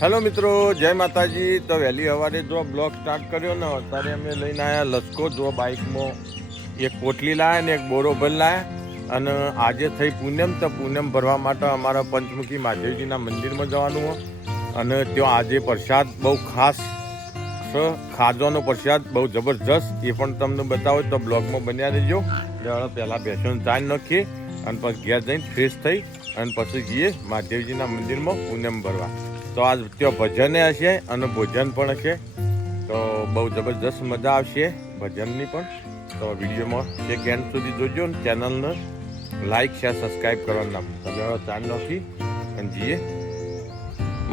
Hello મિત્રો, જય માતાજી। તો વહેલી સવારે જો બ્લોગ સ્ટાર્ટ કર્યો ને અત્યારે અમે લઈને આવ્યા લસકો જો બાઇકમાં એક પોટલી લાયા ને એક બોરો ભર લાયા। અને આજે થઈ પૂનમ, તો પૂનમ ભરવા માટે અમારા પંચમુખી મહાદેવજીના મંદિરમાં જવાનું હોય। અને ત્યાં આજે પ્રસાદ બહુ ખાસ છે, ખાજોનો પ્રસાદ બહુ જબરજસ્ત, એ પણ તમને બતાવો તો બ્લોગમાં બન્યા રહેજો। પહેલાં બેસોને ચાય નાખીએ અને પછી ઘેર જઈને ફ્રેશ થઈ અને પછી જઈએ મહાદેવજીના મંદિરમાં પૂનમ ભરવા। તો આજ ત્યાં ભજન હશે અને ભોજન પણ હશે, તો બહુ જબરજસ્ત મજા આવશે ભજનની પણ। તો વિડીયોમાં એક એન્ડ સુધી જોજો ને ચેનલને લાઈક શેર સબસ્ક્રાઈબ કરવાનું ના ભૂલતા। ચાલ નાખી અને જઈએ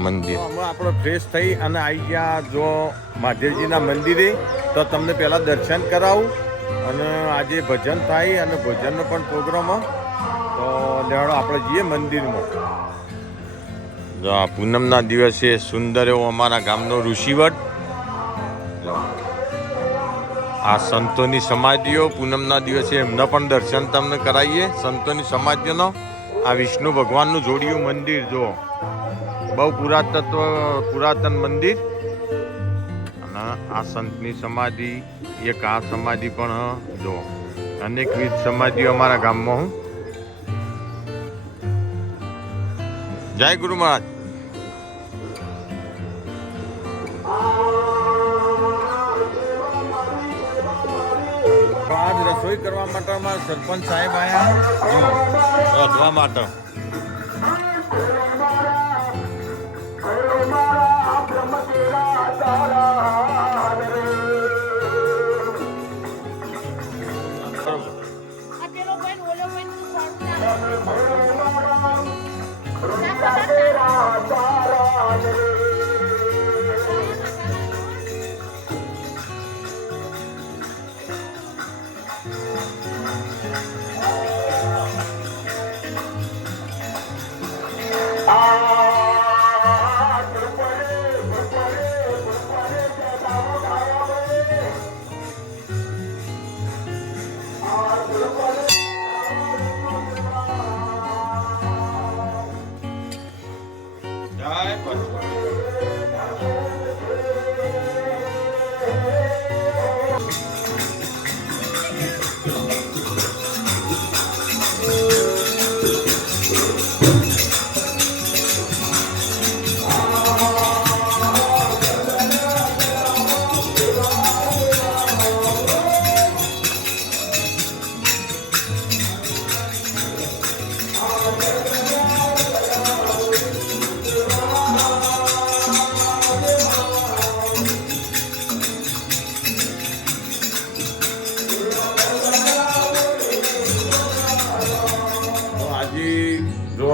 મંદિર। અમે આપણે ફ્રેશ થઈ અને આવી ગયા જો મહાદેવજીના મંદિરે, તો તમને પહેલાં દર્શન કરાવું અને આજે ભજન થાય અને ભજનનો પણ પ્રોગ્રામ, તો લેવાડો આપણે જઈએ મંદિરમાં। જો આ પૂનમના દિવસે સુંદર એવો અમારા ગામનો ઋષિવટ, આ સંતોની સમાધિઓ પૂનમના દિવસે એમના પણ દર્શન તમને કરાવીએ। સંતોની સમાધિઓનો આ વિષ્ણુ ભગવાનનું જોડિયું મંદિર જો બહુ પુરાતન મંદિર, અને આ સંતની સમાધિ એક આ સમાધિ પણ જો અનેકવિધ સમાધિઓ અમારા ગામમાં। હું જય ગુરુ મહારાજ। આજ રસોઈ કરવા માટે અમારા સરપંચ સાહેબ આવ્યા રાંધવા માટે।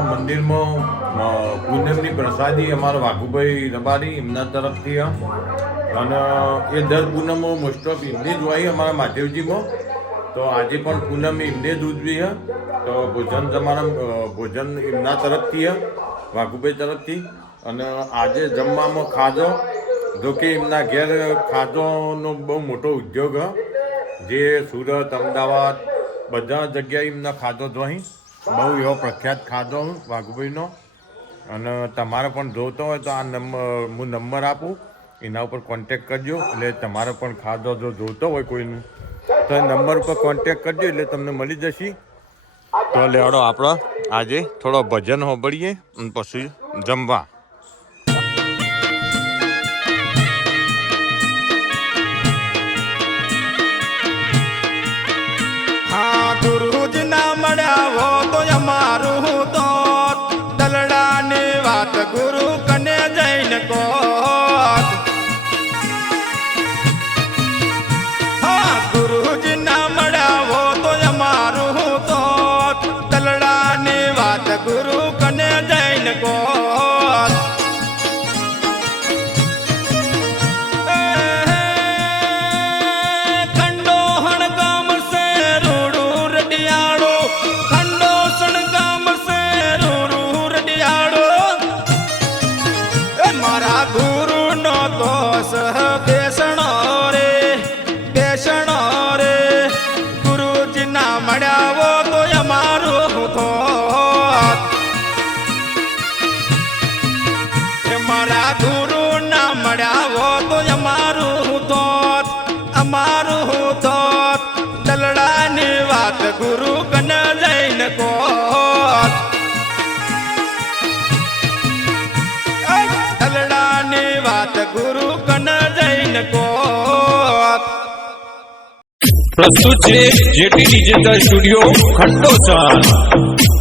મંદિરમાં પૂનમની પ્રસાદી અમારા વાઘુભાઈ રબારી એમના તરફથી, અને એ દર પૂનમો મોસ્ટ ઓફ એમને જ હોય અમારા મહાદેવજીમાં। તો આજે પણ પૂનમ એમને જ ઉજવી છે, તો ભોજન તમારા ભોજન એમના તરફથી વાઘુભાઈ તરફથી। અને આજે જમવામાં ખાધો, જોકે એમના ઘેર ખાધોનો બહુ મોટો ઉદ્યોગ જે સુરત અમદાવાદ બધા જગ્યાએ એમના ખાધો જોઈ, બહુ એવો પ્રખ્યાત ખાધો વાઘુભાઈનો। અને તમારે પણ જોતો હોય તો આ હું નંબર આપું, એના ઉપર કોન્ટેક કરજો, એટલે તમારે પણ ખાધો જો જોતો હોય કોઈનું તો નંબર ઉપર કોન્ટેક કરજો એટલે તમને મળી જશે। તો લેવાડો આપણે આજે થોડો ભજન સાંભળીએ અને પછી જમવા। હા ગુરુજ ના મળ્યા હો તો અમારું તો દલડાની વાત ગુરુ કને જઈને કહો। હા ગુરુજ ના મળ્યા હો તો અમારું તો દલડાની વાત ગુરુ કને જઈને કહો। અમારા ગુરુ ના મળ્યા હો તો અમારું ધોત દલડાની વાત ગુરુ કને લઈને કોત દલડાની વાત ગુરુ કને લઈને કોત પ્રસ્તુત છે જેટી ડિજિટલ સ્ટુડિયો ખંડોસર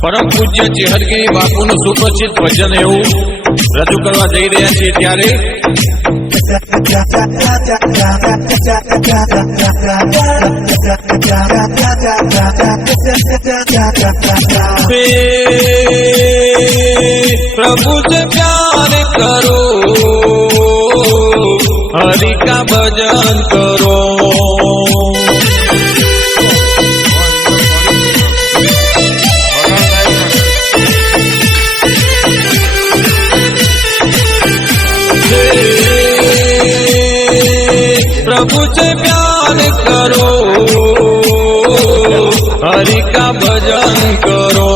પરમ પૂજ્ય ચેહરગીરી બાપુનું સુપ્રસિદ્ધ ભજન એવું રજૂ કરવા જઈ રહ્યા છીએ ત્યારે प्रभु से प्यार करो हरि का भजन करो प्रभु से प्यार करो हरि का भजन करो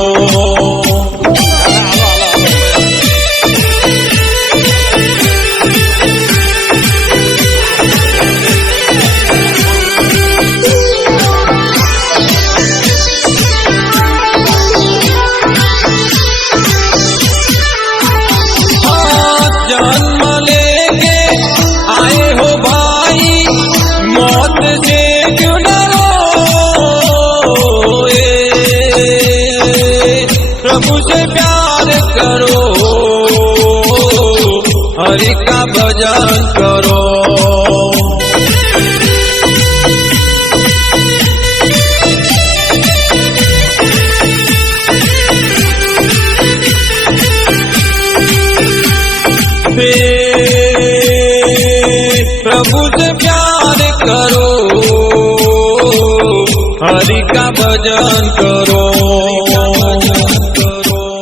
जन्म लेके आए हो भाई मौत से क्यों न रोए प्रभु से प्यार करो हरि का भजन करो प्रभु से प्यार करो हरि का भजन करो